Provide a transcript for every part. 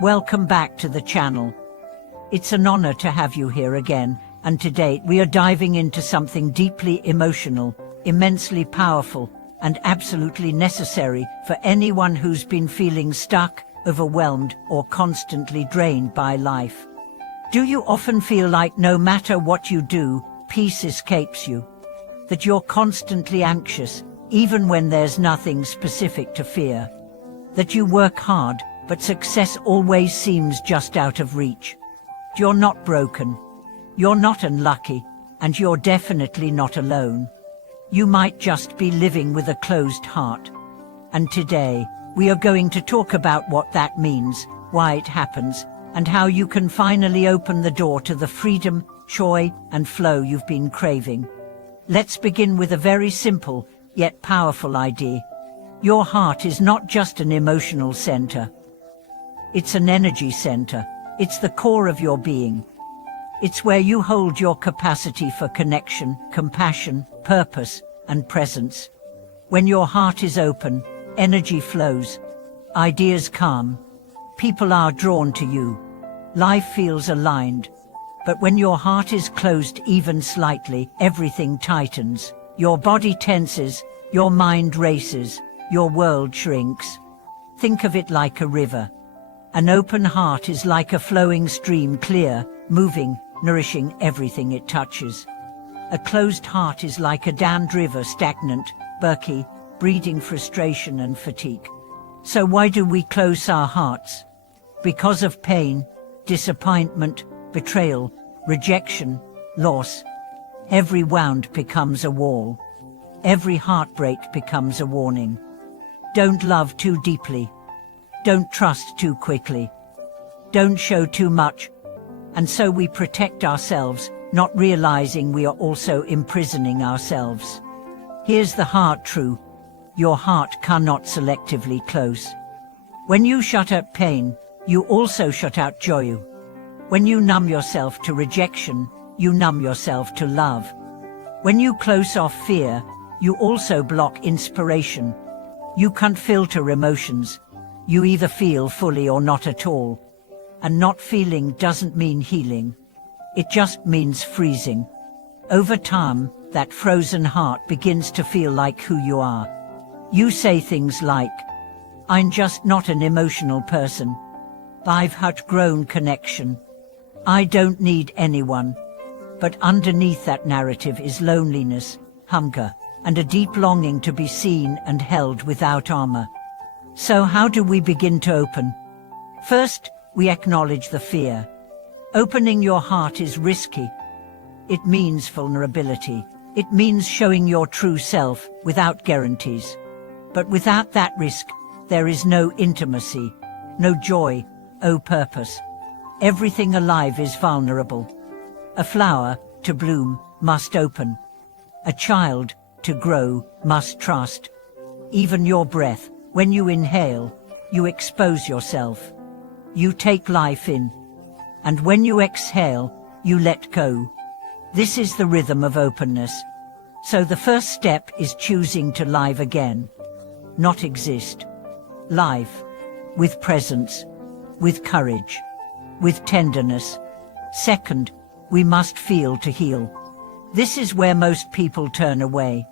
Welcome back to the channel. It's an honor to have you here again, and today we are diving into something deeply emotional, immensely powerful, and absolutely necessary for anyone who's been feeling stuck, overwhelmed, or constantly drained by life. Do you often feel like no matter what you do, peace escapes you? That you're constantly anxious, even when there's nothing specific to fear? That you work hard, but success always seems just out of reach? You're not broken. You're not unlucky, and you're definitely not alone. You might just be living with a closed heart. And today, we are going to talk about what that means, why it happens, and how you can finally open the door to the freedom, joy, and flow you've been craving. Let's begin with a very simple, yet powerful idea. Your heart is not just an emotional center. It's an energy center. It's the core of your being. It's where you hold your capacity for connection, compassion, purpose, and presence. When your heart is open, energy flows, ideas calm, people are drawn to you, life feels aligned. But when your heart is closed even slightly, everything tightens. Your body tenses, your mind races, your world shrinks. Think of it like a river. An open heart is like a flowing stream, clear, moving, nourishing everything it touches. A closed heart is like a dammed river, stagnant, murky, breeding frustration and fatigue. So why do we close our hearts? Because of pain, disappointment, betrayal, rejection, loss. Every wound becomes a wall. Every heartbreak becomes a warning. Don't love too deeply. Don't trust too quickly. Don't show too much. And so we protect ourselves, not realizing we are also imprisoning ourselves. Here's the hard truth. Your heart cannot selectively close. When you shut out pain, you also shut out joy. When you numb yourself to rejection, you numb yourself to love. When you close off fear, you also block inspiration. You can't filter emotions. You either feel fully or not at all. And not feeling doesn't mean healing. It just means freezing. Over time, that frozen heart begins to feel like who you are. You say things like, "I'm just not an emotional person. I've outgrown connection. I don't need anyone." But underneath that narrative is loneliness, hunger, and a deep longing to be seen and held without armor. So how do we begin to open? First, we acknowledge the fear. Opening your heart is risky. It means vulnerability. It means showing your true self without guarantees. But without that risk, there is no intimacy, no joy, no purpose. Everything alive is vulnerable. A flower, to bloom, must open. A child, to grow, must trust. Even your breath, when you inhale, you expose yourself. You take life in. And when you exhale, you let go. This is the rhythm of openness. So the first step is choosing to live again. Not exist. Live. With presence. With courage. With tenderness. Second, we must feel to heal. This is where most people turn away.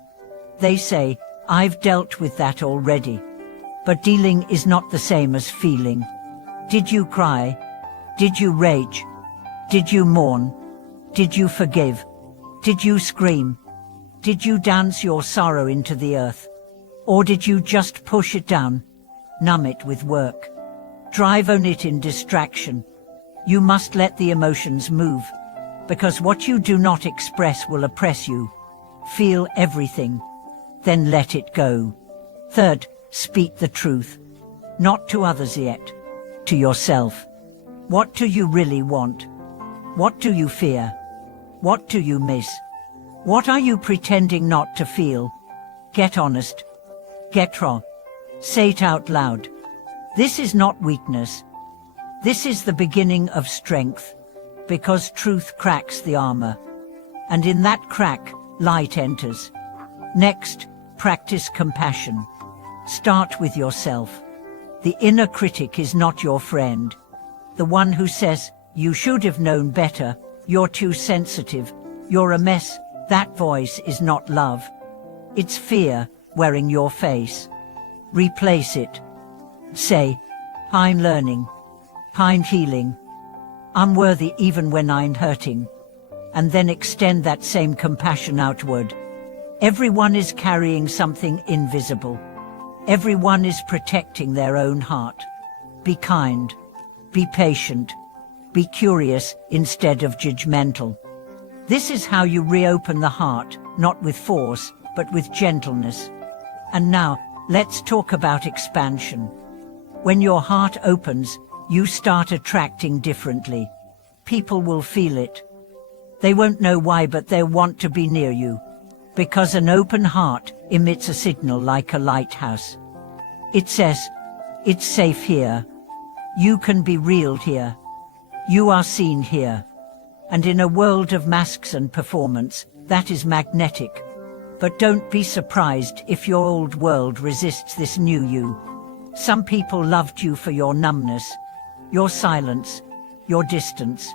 They say, "I've dealt with that already." But dealing is not the same as feeling. Did you cry? Did you rage? Did you mourn? Did you forgive? Did you scream? Did you dance your sorrow into the earth? Or did you just push it down, numb it with work, drive on it in distraction? You must let the emotions move, because what you do not express will oppress you. Feel everything, then let it go. Third, speak the truth. Not to others yet, to yourself. What do you really want? What do you fear? What do you miss? What are you pretending not to feel? Get honest. Get raw. Say it out loud. This is not weakness. This is the beginning of strength, because truth cracks the armor. And in that crack, light enters. Next, practice compassion. Start with yourself. The inner critic is not your friend. The one who says, "You should have known better, you're too sensitive, you're a mess," that voice is not love. It's fear wearing your face. Replace it. Say, "I'm learning. I'm healing. I'm worthy even when I'm hurting." And then extend that same compassion outward. Everyone is carrying something invisible. Everyone is protecting their own heart. Be kind. Be patient. Be curious instead of judgmental. This is how you reopen the heart, not with force, but with gentleness. And now, let's talk about expansion. When your heart opens, you start attracting differently. People will feel it. They won't know why, but they'll want to be near you. Because an open heart emits a signal like a lighthouse. It says, "It's safe here. You can be real here. You are seen here." And in a world of masks and performance, that is magnetic. But don't be surprised if your old world resists this new you. Some people loved you for your numbness, your silence, your distance.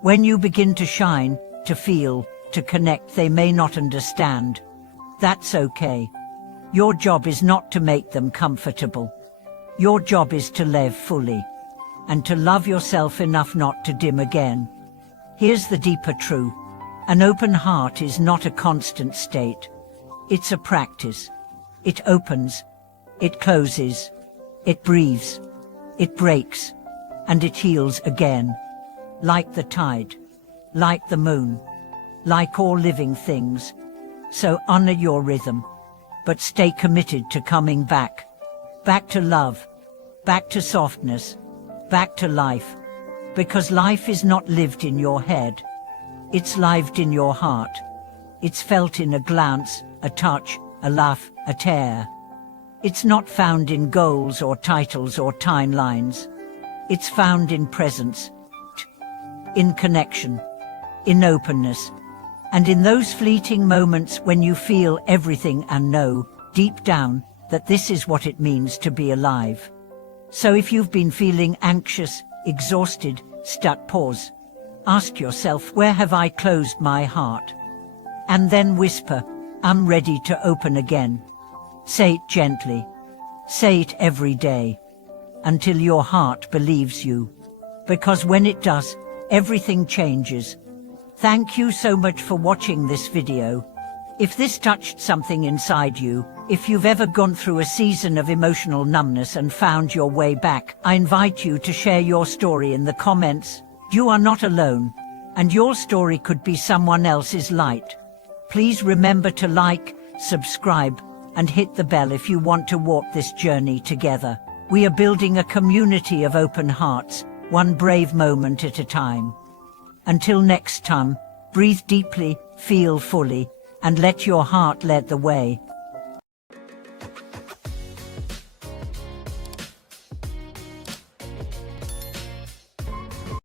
When you begin to shine, to feel, to connect, they may not understand. That's okay. Your job is not to make them comfortable. Your job is to live fully, and to love yourself enough not to dim again. Here's the deeper truth. An open heart is not a constant state. It's a practice. It opens, it closes, it breathes, it breaks, and it heals again. Like the tide, like the moon, like all living things. So honor your rhythm, but stay committed to coming back. Back to love, back to softness, back to life. Because life is not lived in your head. It's lived in your heart. It's felt in a glance, a touch, a laugh, a tear. It's not found in goals or titles or timelines. It's found in presence, in connection, in openness, and in those fleeting moments when you feel everything and know, deep down, that this is what it means to be alive. So if you've been feeling anxious, exhausted, stuck, pause. Ask yourself, where have I closed my heart? And then whisper, "I'm ready to open again." Say it gently. Say it every day, until your heart believes you. Because when it does, everything changes. Thank you so much for watching this video. If this touched something inside you, if you've ever gone through a season of emotional numbness and found your way back, I invite you to share your story in the comments. You are not alone, and your story could be someone else's light. Please remember to like, subscribe, and hit the bell if you want to walk this journey together. We are building a community of open hearts, one brave moment at a time. Until next time, breathe deeply, feel fully, and let your heart lead the way.